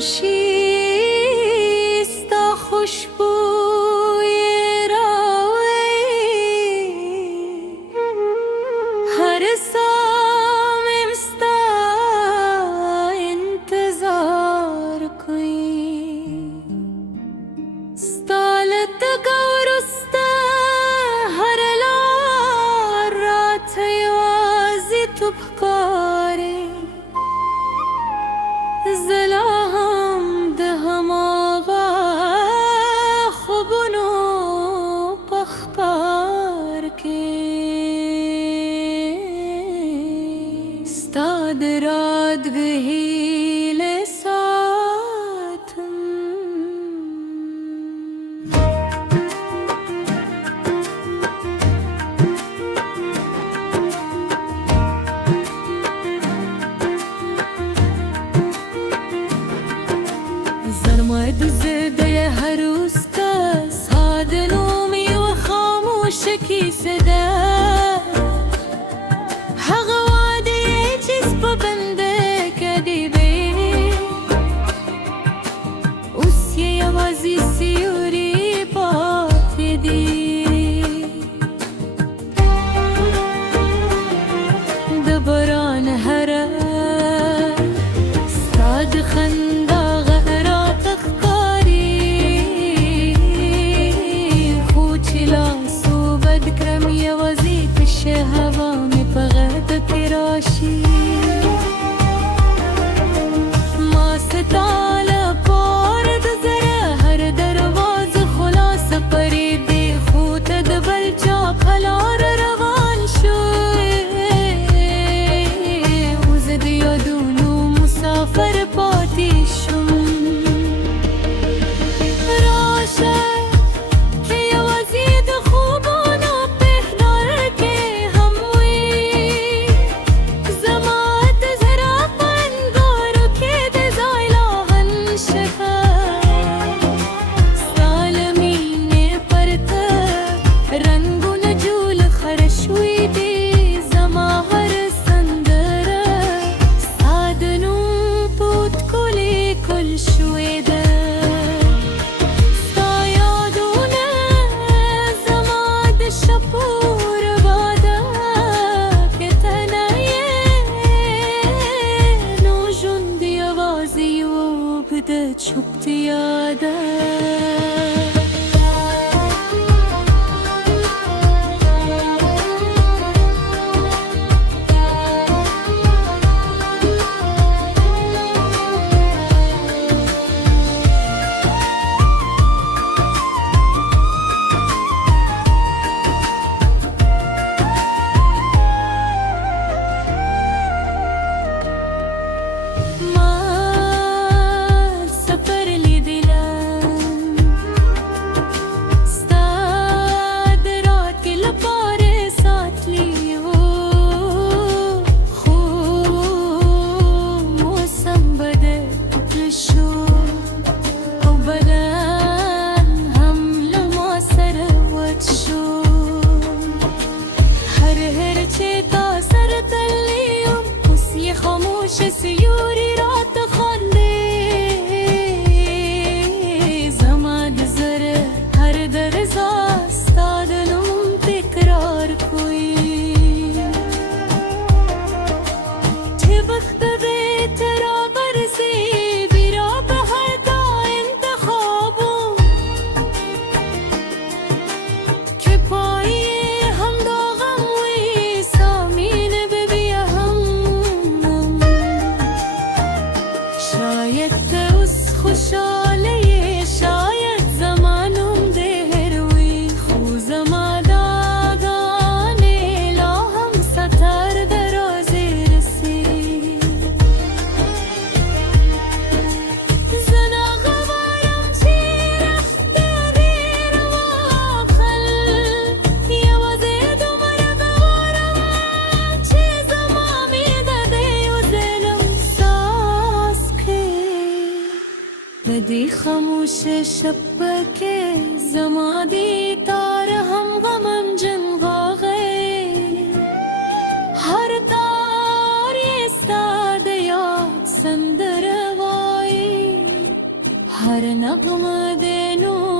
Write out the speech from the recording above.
باشی ستا خوشبوی راوی هر سامم ستا انتظار کوي ستا لتګ وروسته هر لار راته یوازې تو پکارې زه لا هم د هماغه خوبونو په ښکار کې ستا د راتګ هیلې ساتم زرمد زده هر روز ساده نومی و خاموش کیسه ده هغه وعده چې سپبنده کدی به اوس یې یوازې سیوري پاتې دي د باران هره ستا د خندا هوا می په غرد کې راشي ما ستا لپاره د زړه هر دروازه خلاصه پرېږدي خو ته د بل چا په لار روان شوې اوس د یادونو مسافر پاتې شوم راشه چوپتیا ده سیوري راته خاندې زما د زړه هر درزا ستا د نوم تکرار کوي چې وخت دې ته راورسي بیا به هر دا انتخابو چې پای همدا غم وي سامین به بیا هم شاید ته اوس خوشحاله یې شاید زما نوم دې هېر وي خو زما دا ګانې لا هم ستر دروازې رسي زه ناغوارم چې رخته ډېر واخل یوازې دومره غواړم چې زما مې د دې ظلم ساس په دې خاموشه شپه کې زما دې تار هم غمجن غاغی هر تار یې ستا د یاد سندره وایي کوم د نور